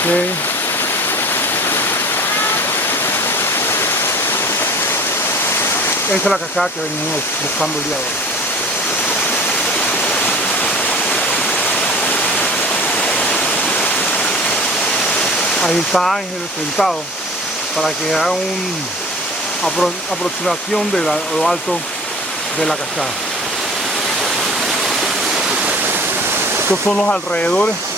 Okay. Esta es la cascada que venimos buscando el día de hoy. Ahí está Ángel sentado para que haga una aproximación de lo alto de la cascada. Estos son los alrededores